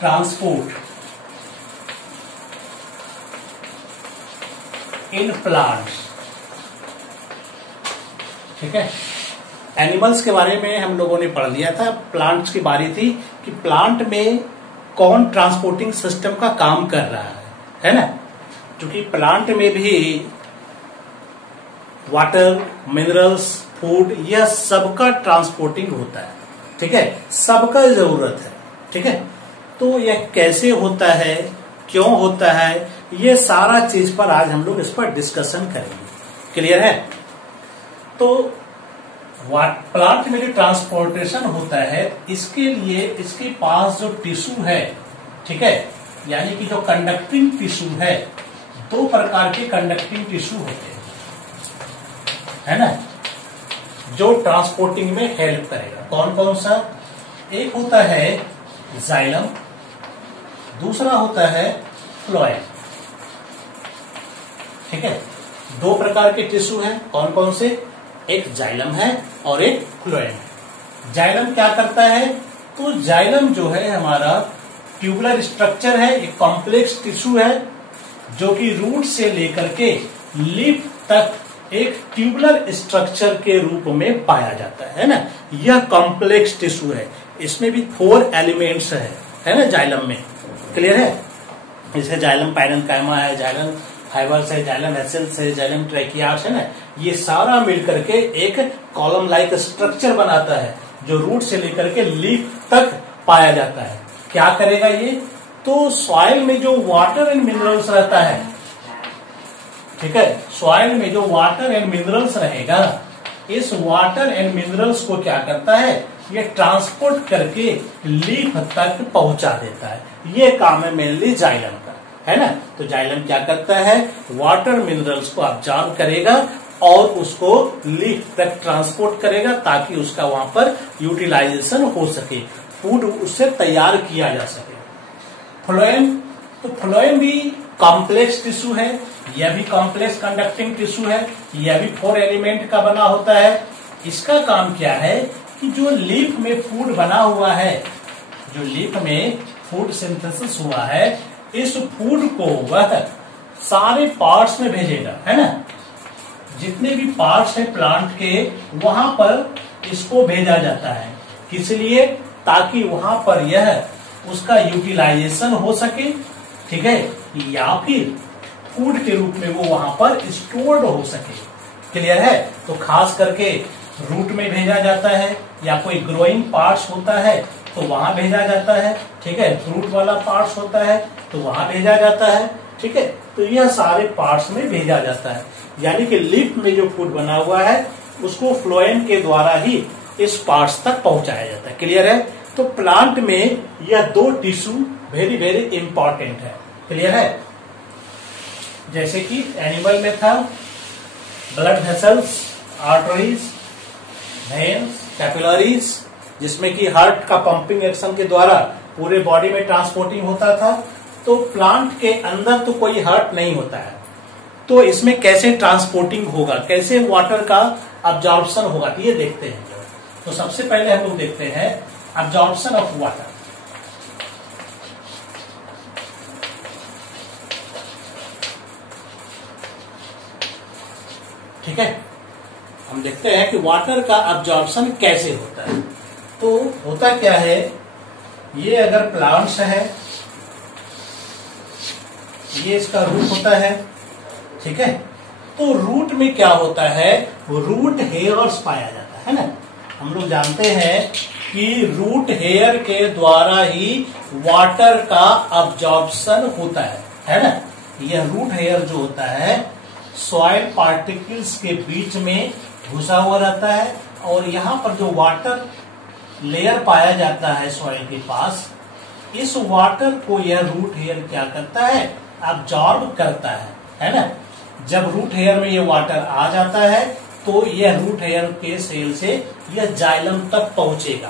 Transport in plants. ठीक है, animals के बारे में हम लोगों ने पढ़ लिया था, प्लांट्स की बारी थी कि प्लांट में कौन ट्रांसपोर्टिंग सिस्टम का काम कर रहा है ना। क्योंकि प्लांट में भी वाटर, मिनरल्स, फूड, यह सबका ट्रांसपोर्टिंग होता है। ठीक है, सबका जरूरत है। ठीक है, तो यह कैसे होता है, क्यों होता है, ये सारा चीज पर आज हम लोग इस पर डिस्कशन करेंगे। क्लियर है? तो प्लांट में जो ट्रांसपोर्टेशन होता है, इसके लिए इसके पास जो टिश्यू है, ठीक है, यानी कि जो कंडक्टिंग टिश्यू है, दो प्रकार के कंडक्टिंग टिश्यू होते हैं, है ना, जो ट्रांसपोर्टिंग में हेल्प करेगा। कौन कौन सा? एक होता है जाइलम, दूसरा होता है फ्लोएम। ठीक है, दो प्रकार के टिश्यू हैं। कौन कौन से? एक जाइलम है और एक फ्लोएम है। जाइलम क्या करता है? तो जाइलम जो है हमारा ट्यूबुलर स्ट्रक्चर है, एक कॉम्प्लेक्स टिश्यू है जो कि रूट से लेकर के लीफ तक एक ट्यूबुलर स्ट्रक्चर के रूप में पाया जाता है ना। यह कॉम्प्लेक्स टिश्यू है, इसमें भी 4 एलिमेंट्स है ना जाइलम में। क्लियर है? जैसे जाइलम पैरेन्काइमा है, जाइलम फाइबर्स है, जाइलम एसेल्स है, जाइलम ट्रैकियास है ना, ये सारा मिलकर के एक कॉलम लाइक स्ट्रक्चर बनाता है जो रूट से लेकर के लीफ तक पाया जाता है। क्या करेगा ये? तो सॉइल में जो वाटर एंड मिनरल्स रहता है, ठीक है, सॉइल में जो वाटर एंड मिनरल्स रहेगा, इस वाटर एंड मिनरल्स को क्या करता है? ये ट्रांसपोर्ट करके लीफ तक पहुंचा देता है। ये काम है मेनली जाइलम का, है ना। तो जाइलम क्या करता है? वाटर मिनरल्स को ऑब्जॉर्ब करेगा और उसको लीफ तक ट्रांसपोर्ट करेगा ताकि उसका वहां पर यूटिलाइजेशन हो सके, फूड उससे तैयार किया जा सके। फ्लोएम, तो फ्लोएम भी कॉम्प्लेक्स टिश्यू है, यह भी कॉम्प्लेक्स कंडक्टिंग टिश्यू है, यह भी 4 एलिमेंट का बना होता है। इसका काम क्या है कि जो लीफ में फूड बना हुआ है, जो लीफ में फूड सिंथेसिस हुआ है, इस फूड को वह सारे पार्ट्स में भेजेगा, है ना। जितने भी पार्ट्स हैं प्लांट के, वहां पर इसको भेजा जाता है। किस लिए? ताकि वहां पर यह उसका यूटिलाइजेशन हो सके, ठीक है, या फिर फूड के रूप में वो वहां पर स्टोर्ड हो सके। क्लियर है? तो खास करके रूट में भेजा जाता है, या कोई ग्रोइंग पार्ट्स होता है तो वहां भेजा जाता है, ठीक है, फ्रूट वाला पार्ट्स होता है तो वहां भेजा जाता है, ठीक है। तो यह सारे पार्ट्स में भेजा जाता है, यानी कि लीफ में जो फूड बना हुआ है उसको फ्लोएम के द्वारा ही इस पार्ट्स तक पहुंचाया जाता है। क्लियर है? तो प्लांट में यह 2 टिश्यू वेरी वेरी इंपॉर्टेंट है। क्लियर है? जैसे कि एनिमल में था blood vessels, arteries, veins, capillaries, जिसमें कि हार्ट का पंपिंग एक्शन के द्वारा पूरे बॉडी में ट्रांसपोर्टिंग होता था। तो प्लांट के अंदर तो कोई हार्ट नहीं होता है, तो इसमें कैसे ट्रांसपोर्टिंग होगा, कैसे वाटर का अब्जॉर्प्शन होगा, ये देखते हैं। तो सबसे पहले हम लोग देखते हैं अब्जॉर्प्शन ऑफ वाटर। ठीक है, हम देखते हैं कि वाटर का अब्जॉर्प्शन कैसे होता है। तो होता क्या है, ये अगर प्लांट्स है, ये इसका रूट होता है, ठीक है। तो रूट में क्या होता है? रूट हेयर्स पाया जाता है ना। हम लोग जानते हैं कि रूट हेयर के द्वारा ही वाटर का अब्जॉर्प्शन होता है ना। यह रूट हेयर जो होता है सॉइल पार्टिकल्स के बीच में घुसा हुआ रहता है, और यहाँ पर जो वाटर लेयर पाया जाता है सॉइल के पास, इस वाटर को यह रूट हेयर क्या करता है? अब्जॉर्ब करता है ना। जब रूट हेयर में ये वाटर आ जाता है तो यह रूट हेयर के सेल से यह जाइलम तक पहुंचेगा।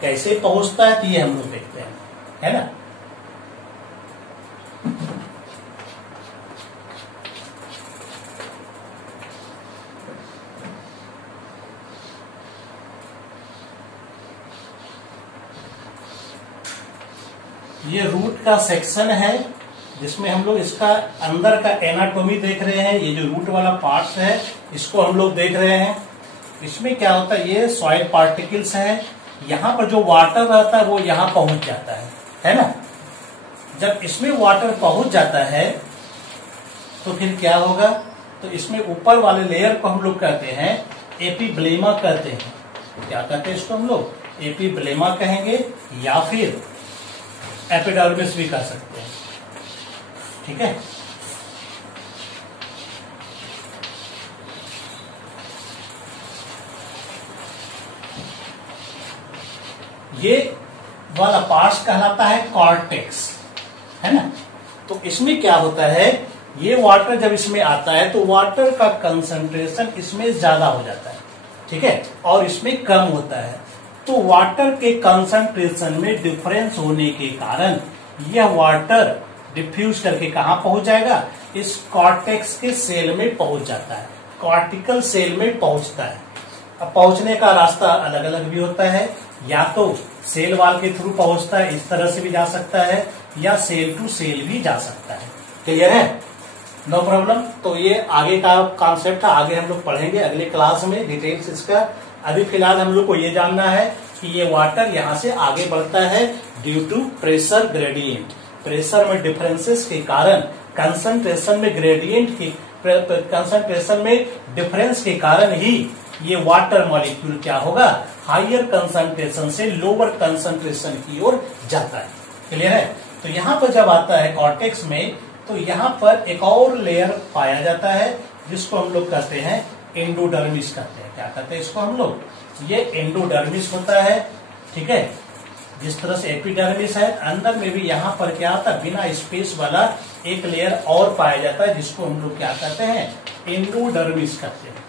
कैसे पहुंचता है तो ये हम लोग देखते हैं, है ना। ये रूट का सेक्शन है जिसमें हम लोग इसका अंदर का एनाटोमी देख रहे हैं। ये जो रूट वाला पार्ट है इसको हम लोग देख रहे हैं। इसमें क्या होता है, ये सॉइल पार्टिकल्स है। यहाँ पर जो वाटर रहता है वो यहाँ पहुंच जाता है ना। जब इसमें वाटर पहुंच जाता है तो फिर क्या होगा, तो इसमें ऊपर वाले लेयर को हम लोग कहते हैं एपिब्लेमा कहते हैं। क्या कहते हैं इसको हम लोग, एपिब्लेमा कहेंगे या फिर एपिडर्मिस भी कह सकते हैं। ठीक है, ये वाला पार्ट कहलाता है कॉर्टेक्स, है ना। तो इसमें क्या होता है, ये वाटर जब इसमें आता है तो वाटर का कंसंट्रेशन इसमें ज्यादा हो जाता है, ठीक है, और इसमें कम होता है। तो वाटर के कंसंट्रेशन में डिफरेंस होने के कारण यह वाटर डिफ्यूज करके कहां पहुंच जाएगा, इस कॉर्टेक्स के सेल में पहुंच जाता है, कॉर्टिकल सेल में पहुंचता है। अब पहुंचने का रास्ता अलग अलग भी होता है, या तो सेल वॉल के थ्रू पहुंचता है, इस तरह से भी जा सकता है, या सेल टू सेल भी जा सकता है। क्लियर है, नो प्रॉब्लम। तो ये आगे का कॉन्सेप्ट है, आगे हम लोग पढ़ेंगे अगले क्लास में डिटेल्स इसका। अभी फिलहाल हम लोग को ये जानना है कि ये वाटर यहाँ से आगे बढ़ता है due to pressure gradient. Pressure में डिफरेंसेस के कारण कंसंट्रेशन में ग्रेडियंट की कंसंट्रेशन में डिफरेंस के कारण ही ये वाटर मॉलिक्यूल क्या होगा, हायर कंसंट्रेशन से लोअर कंसंट्रेशन की ओर जाता है। क्लियर है। तो यहाँ पर जब आता है कॉर्टेक्स में, तो यहाँ पर एक और लेयर पाया जाता है जिसको हम लोग कहते हैं एंडोडर्मिस कहते हैं। क्या कहते हैं इसको हम लोग, ये एंडोडर्मिस होता है। ठीक है, जिस तरह से एपिडर्मिस है, अंदर में भी यहाँ पर क्या होता है, बिना स्पेस वाला एक लेयर और पाया जाता है जिसको हम लोग क्या कहते हैं, एंडोडर्मिस कहते हैं।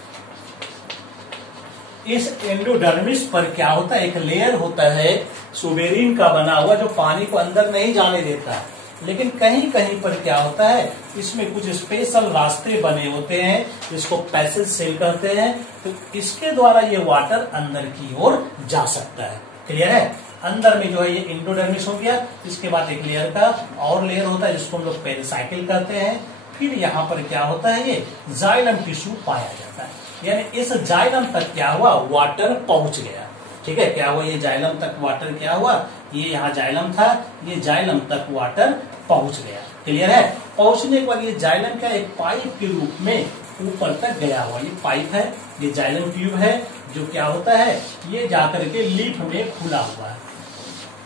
इस एंडोडर्मिस पर क्या होता है, एक लेयर होता है सुबेरिन का बना हुआ जो पानी को अंदर नहीं जाने देता है, लेकिन कहीं कहीं पर क्या होता है, इसमें कुछ स्पेशल रास्ते बने होते हैं जिसको पैसेज सेल कहते हैं। तो इसके द्वारा ये वाटर अंदर की ओर जा सकता है। क्लियर है। अंदर में जो है ये एंडोडर्मिस हो गया, इसके बाद एक लेयर का और लेयर होता है जिसको हम लोग पेरिसाइकिल कहते हैं। फिर यहाँ पर क्या होता है, ये जाइलम टिश्यू पाया जाता है, यानी इस जाइलम तक क्या हुआ, वाटर पहुंच गया। ठीक है, क्या हुआ, ये जाइलम तक वाटर क्या हुआ, ये यहाँ जाइलम था, ये जाइलम तक वाटर पहुंच गया। क्लियर है। पहुंचने के बाद ये जाइलम क्या एक पाइप के रूप में ऊपर तक गया हुआ, ये पाइप है, ये जाइलम ट्यूब है जो क्या होता है, ये जाकर के लीफ में खुला हुआ है।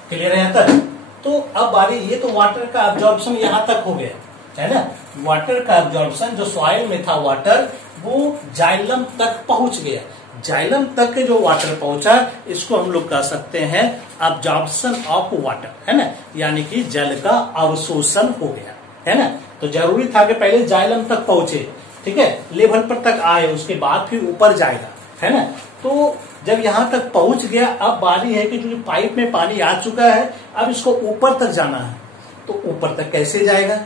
क्लियर है तक। तो अब बारी, ये तो वाटर का एब्जॉर्प्शन यहाँ तक हो गया है ना। वाटर का एब्जॉर्प्शन जो सॉइल में था वाटर, वो जाइलम तक पहुंच गया। जाइलम तक के जो वाटर पहुंचा इसको हम लोग कह सकते हैं अब्जॉर्प्शन ऑफ वाटर, है ना, यानी कि जल का अवशोषण हो गया, है ना। तो जरूरी था कि पहले जाइलम तक पहुंचे, ठीक है, लेवल पर तक आए, उसके बाद फिर ऊपर जाएगा, है ना। तो जब यहाँ तक पहुंच गया, अब बारी है कि जो पाइप में पानी आ चुका है, अब इसको ऊपर तक जाना है। तो ऊपर तक कैसे जाएगा,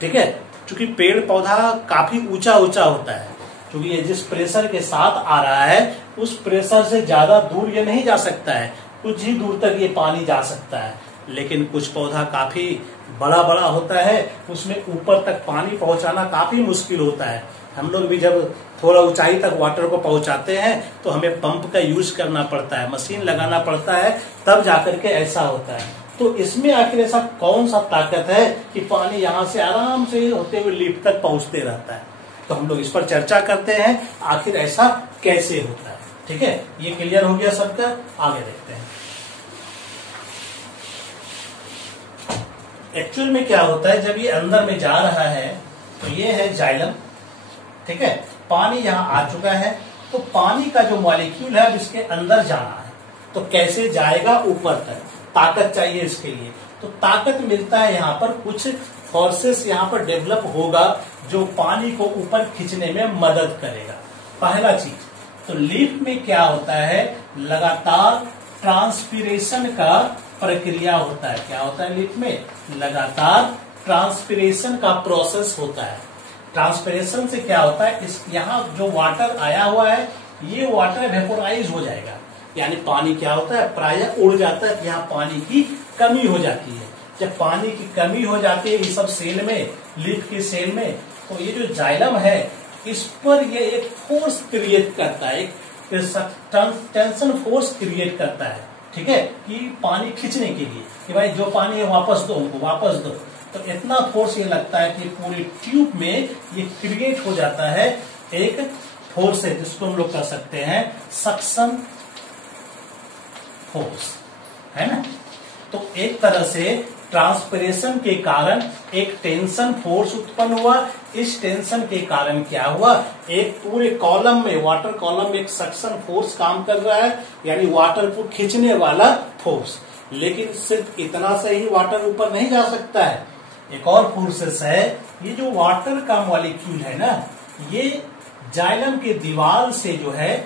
ठीक है, क्योंकि पेड़ पौधा काफी ऊंचा ऊंचा होता है, क्योंकि ये जिस प्रेशर के साथ आ रहा है उस प्रेशर से ज्यादा दूर ये नहीं जा सकता है, कुछ ही दूर तक ये पानी जा सकता है। लेकिन कुछ पौधा काफी बड़ा बड़ा होता है, उसमें ऊपर तक पानी पहुंचाना काफी मुश्किल होता है। हम लोग भी जब थोड़ा ऊंचाई तक वाटर को पहुंचाते हैं तो हमें पंप का यूज करना पड़ता है, मशीन लगाना पड़ता है, तब जाकर के ऐसा होता है। तो इसमें आखिर ऐसा कौन सा ताकत है कि पानी यहाँ से आराम से होते हुए लीफ तक पहुंचते रहता है। तो हम लोग इस पर चर्चा करते हैं, आखिर ऐसा कैसे होता है। ठीक है, ये क्लियर हो गया सबका। आगे देखते हैं एक्चुअल में क्या होता है। जब ये अंदर में जा रहा है तो ये है जाइलम, ठीक है, पानी यहाँ आ चुका है, तो पानी का जो मॉलिक्यूल है अब इसके अंदर जाना है, तो कैसे जाएगा ऊपर तक, ताकत चाहिए इसके लिए। तो ताकत मिलता है यहाँ पर, कुछ फोर्सेस यहाँ पर डेवलप होगा जो पानी को ऊपर खींचने में मदद करेगा। पहला चीज तो लीफ में क्या होता है, लगातार ट्रांसपीरेशन का प्रक्रिया होता है। क्या होता है लीफ में, लगातार ट्रांसपीरेशन का प्रोसेस होता है। ट्रांसपीरेशन से क्या होता है, इस यहाँ जो वाटर आया हुआ है ये वाटर वेपोराइज हो जाएगा, यानी पानी क्या होता है प्रायः उड़ जाता है, यहाँ पानी की कमी हो जाती है। जब पानी की कमी हो जाती है इस सब सेल में, लीफ के सेल में, तो ये जो जाइलम है इस पर ये एक फोर्स क्रिएट करता है, एक टेंशन फोर्स क्रिएट करता है, ठीक है, कि पानी खींचने के लिए कि भाई जो पानी है वापस दो, उनको वापस दो। तो इतना फोर्स ये लगता है कि पूरी ट्यूब में ये क्रिएट हो जाता है एक फोर्स है, जिसको हम लोग कह सकते हैं सक्शन फोर्स, है ना। तो एक तरह से ट्रांसपिरेशन के कारण एक टेंशन फोर्स उत्पन्न हुआ। इस टेंशन के कारण क्या हुआ, एक पूरे कॉलम में, वाटर कॉलम में एक सक्शन फोर्स काम कर रहा है, यानी वाटर को खींचने वाला फोर्स। लेकिन सिर्फ इतना से ही वाटर ऊपर नहीं जा सकता है, एक और फोर्सेस है। ये जो वाटर का मॉलिक्यूल है ना, ये जाइलम के दीवार से जो है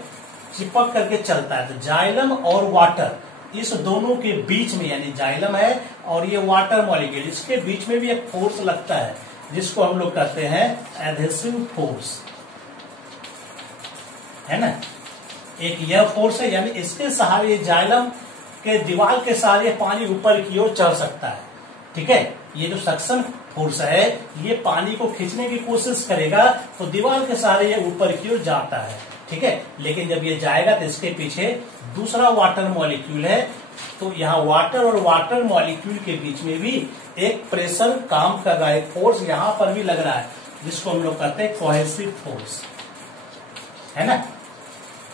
चिपक करके चलता है। तो जाइलम और वाटर इस दोनों के बीच में, यानी जाइलम है और ये वाटर मॉलिक्यूल, इसके बीच में भी एक फोर्स लगता है, जिसको हम लोग कहते हैं एडहेसिव फोर्स, है ना। एक यह फोर्स है, यानी इसके सहारे जाइलम के दीवार के सहारे पानी ऊपर की ओर चढ़ सकता है, ठीक है। ये जो सक्शन फोर्स है ये पानी को खींचने की कोशिश करेगा, तो दीवार के सहारे ये ऊपर की ओर जाता है, ठीक है। लेकिन जब ये जाएगा तो इसके पीछे दूसरा वाटर मॉलिक्यूल है, तो यहाँ वाटर और वाटर मॉलिक्यूल के बीच में भी एक प्रेशर काम कर रहा है, फोर्स यहाँ पर भी लग रहा है, जिसको हम लोग कहते हैं कोहेसिव फोर्स, है ना।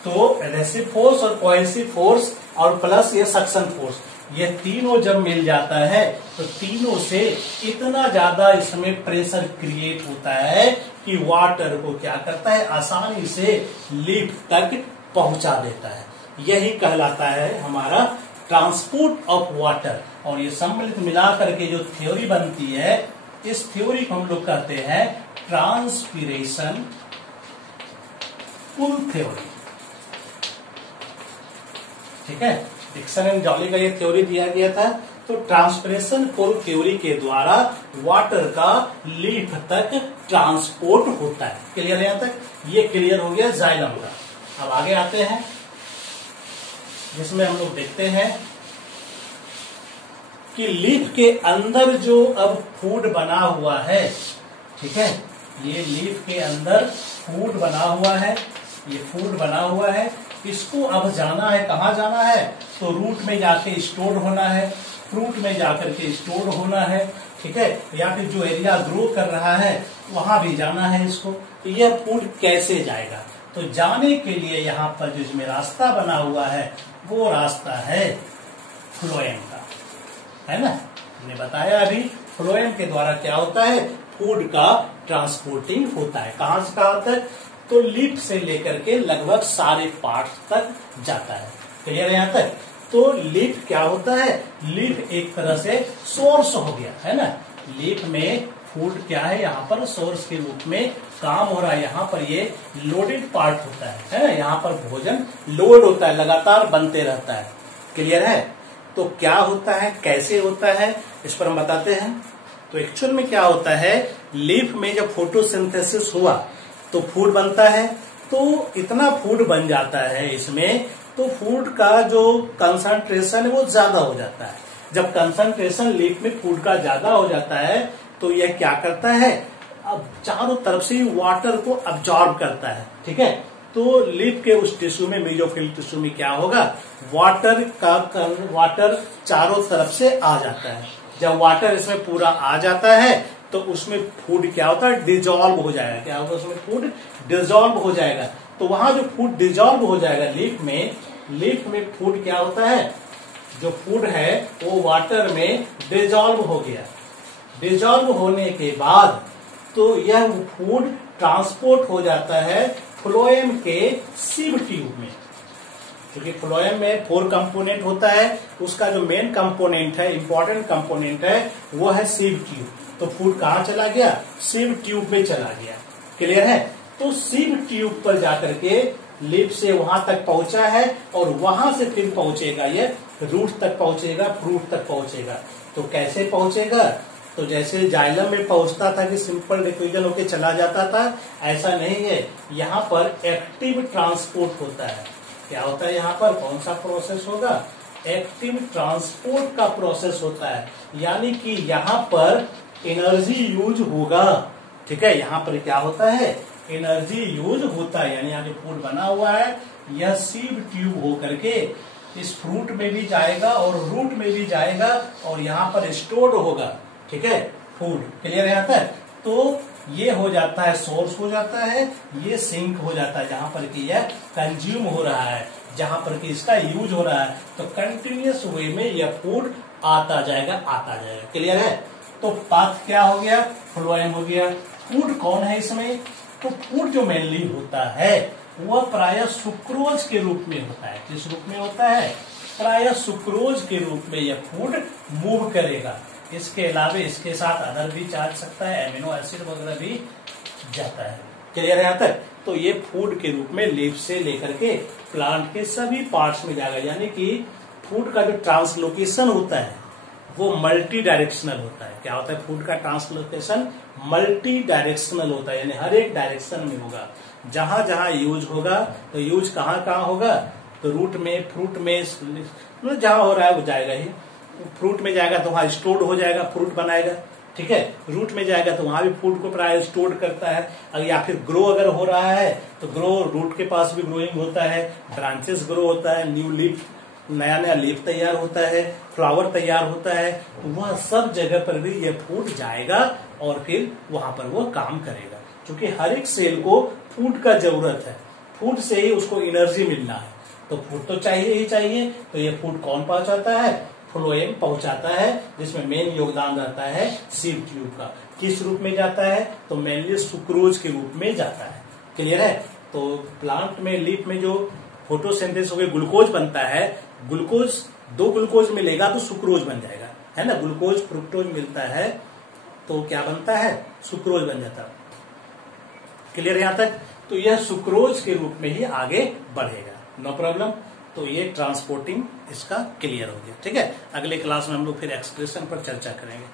तो एडहेसिव फोर्स और कोहेसिव फोर्स और प्लस ये सक्शन फोर्स, ये तीनों जब मिल जाता है तो तीनों से इतना ज्यादा इसमें प्रेशर क्रिएट होता है कि वाटर को क्या करता है, आसानी से लीफ तक पहुंचा देता है। यही कहलाता है हमारा ट्रांसपोर्ट ऑफ वाटर। और ये सम्मिलित मिलाकर के जो थ्योरी बनती है, इस थ्योरी को हम लोग कहते हैं ट्रांसपीरेशन पुल थ्योरी, ठीक है। डिक्सन एंड जॉली का ये थ्योरी दिया गया था। तो ट्रांसपिरेशन पुल थ्योरी के द्वारा वाटर का लीफ तक ट्रांसपोर्ट होता है। क्लियर है यहां तक? ये क्लियर हो गया जाइलम का। अब आगे आते हैं, जिसमें हम लोग देखते हैं कि लीफ के अंदर जो अब फूड बना हुआ है, ठीक है, ये लीफ के अंदर फूड बना हुआ है, ये फूड बना हुआ है, इसको अब जाना है, कहाँ जाना है, तो रूट में जाके स्टोर होना है, फ्रूट में जाकर के स्टोर होना है, ठीक है, या फिर जो एरिया ग्रो कर रहा है वहां भी जाना है इसको। तो यह फूड कैसे जाएगा, तो जाने के लिए यहाँ पर जो इसमें रास्ता बना हुआ है वो रास्ता है फ्लोएम का, है ना। हमने बताया अभी फ्लोएम के द्वारा क्या होता है, फूड का ट्रांसपोर्टिंग होता है। कहां से कहां तक, तो लीफ से लेकर के लगभग सारे पार्ट्स तक जाता है। क्लियर है यहां तक? तो लीफ क्या होता है, लीफ एक तरह से सोर्स हो गया, है ना। लीफ में फूड क्या है, यहाँ पर सोर्स के रूप में काम हो रहा है। यहाँ पर ये लोडेड पार्ट होता है ना, यहाँ पर भोजन लोड होता है, लगातार बनते रहता है। क्लियर है? तो क्या होता है, कैसे होता है, इस पर हम बताते हैं। तो एक्चुअल में क्या होता है, लीफ में जब फोटोसिंथेसिस हुआ तो फूड बनता है, तो इतना फूड बन जाता है इसमें, तो फूड का जो कंसंट्रेशन है वो ज्यादा हो जाता है। जब कंसंट्रेशन लीफ में फूड का ज्यादा हो जाता है तो यह क्या करता है, अब चारों तरफ से वाटर को अब्जॉर्ब करता है, ठीक है। तो लीफ के उस टिश्यू में, मेसोफिल टिश्यू में क्या होगा, वाटर चारों तरफ से आ जाता है। जब वाटर इसमें पूरा आ जाता है तो उसमें फूड क्या होता है, डिजॉल्व हो जाएगा। क्या होगा, उसमें फूड डिजॉल्व हो जाएगा। तो वहां जो फूड डिजॉल्व हो जाएगा लीफ में फूड क्या होता है, जो फूड है वो वाटर में डिजॉल्व हो गया। डिजॉल्व होने के बाद तो यह फूड ट्रांसपोर्ट हो जाता है फ्लोएम के सीव ट्यूब में, क्योंकि फ्लोएम में 4 कंपोनेंट होता है। उसका जो मेन कंपोनेंट है, इंपॉर्टेंट कंपोनेंट है, वो है सीव ट्यूब। तो फूड कहाँ चला गया, सीव ट्यूब में चला गया। क्लियर है? तो सीव ट्यूब पर जाकर के लीफ से वहां तक पहुंचा है और वहां से फिर पहुंचेगा, ये रूट तक पहुंचेगा, फ्रूट तक पहुंचेगा। तो कैसे पहुंचेगा, तो जैसे जाइलम में पहुंचता था कि सिंपल डिफ्यूजन होके चला जाता था, ऐसा नहीं है। यहाँ पर एक्टिव ट्रांसपोर्ट होता है। क्या होता है यहाँ पर, कौन सा प्रोसेस होगा, एक्टिव ट्रांसपोर्ट का प्रोसेस होता है, यानी कि यहां पर एनर्जी यूज होगा। ठीक है, यहां पर क्या होता है, एनर्जी यूज होता है, यानी यहाँ जो फूड बना हुआ है यह सीड ट्यूब हो करके इस फ्रूट में भी जाएगा और रूट में भी जाएगा और यहाँ पर स्टोर्ड होगा। ठीक है, फूड क्लियर है यहाँ तक। तो ये हो जाता है सोर्स हो जाता है, ये सिंक हो जाता है जहां पर कि यह कंज्यूम हो रहा है, जहां पर कि इसका यूज हो रहा है। तो कंटिन्यूअस वे में यह फूड आता जाएगा आता जाएगा। क्लियर है। तो पाथ क्या हो गया, फ्लोएम हो गया। फूड कौन है इसमें, तो फूड जो मेनली होता है वह प्रायः सुक्रोज के रूप में होता है। किस रूप में होता है, प्रायः सुक्रोज के रूप में यह फूड मूव करेगा। इसके अलावा इसके साथ अदर भी जा सकता है, एमिनो एसिड वगैरह भी जाता है। क्लियर है यहाँ तक। तो ये फूड के रूप में लीफ से लेकर के प्लांट के सभी पार्ट्स में जाएगा, यानी कि फूड का जो ट्रांसलोकेशन होता है वो मल्टी डायरेक्शनल होता है। क्या होता है, फूड का ट्रांसलोकेशन मल्टी डायरेक्शनल होता है, यानी हर एक डायरेक्शन में होगा। जहां जहां यूज होगा तो यूज कहाँ कहाँ होगा, तो रूट में, फ्रूट में, जहां हो रहा है वो जाएगा ही। फ्रूट में जाएगा तो वहां स्टोर्ड हो जाएगा, फ्रूट बनाएगा। ठीक है, रूट में जाएगा तो वहां भी फूड को प्राय स्टोर करता है। या फिर ग्रो अगर हो रहा है तो ग्रो, रूट के पास भी ग्रोइंग होता है, ब्रांचेस ग्रो होता है, न्यू लीफ, नया नया लीफ तैयार होता है, फ्लावर तैयार होता है। तो वह सब जगह पर भी यह फूड जाएगा और फिर वहां पर वो काम करेगा, क्योंकि हर एक सेल को फूड का जरूरत है। फूड से ही उसको एनर्जी मिलना है, तो फूड तो चाहिए ही चाहिए। तो ये फूड कौन पहुंचाता है, फ्लोएम पहुंचाता है, जिसमें मेन योगदान रहता है सीड ट्यूब का। किस रूप में जाता है, तो मेनली सुक्रोज के रूप में जाता है। क्लियर है। तो प्लांट में, लीफ में जो फोटोसिंथेसिस होकर ग्लूकोज बनता है, ग्लूकोज, दो ग्लूकोज मिलेगा तो सुक्रोज बन जाएगा, है ना। ग्लूकोज फ्रुक्टोज मिलता है तो क्या बनता है, सुक्रोज बन जाता है। क्लियर है यहाँ तक। तो यह सुक्रोज के रूप में ही आगे बढ़ेगा, नो प्रॉब्लम। तो ये ट्रांसपोर्टिंग इसका क्लियर हो गया। ठीक है, अगले क्लास में हम लोग फिर एक्सप्रेशन पर चर्चा करेंगे।